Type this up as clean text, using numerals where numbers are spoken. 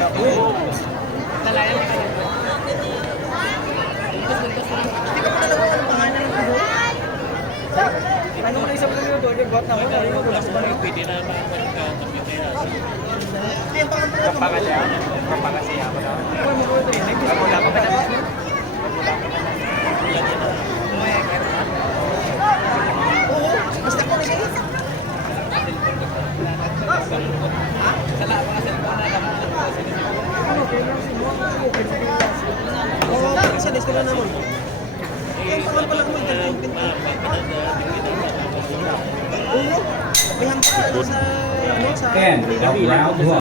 Talayan na kayo. Hindi ka pa dalawa ang pangalan ng buho. Ano na isang minuto, buhat na ako. Ano mo bulas ba? Pwede na ba? Hindi, ang pangalan ng Kapagasiya. Kapagasiya ko na. Ano mo ito eh? Wala ka pa na. Oo, basta ko na siya. Sala pa kasi na Oo, kasi listo na naman. Yung pangalan pala ko Oo, may hampas na sa, ano, sa... End of round 1.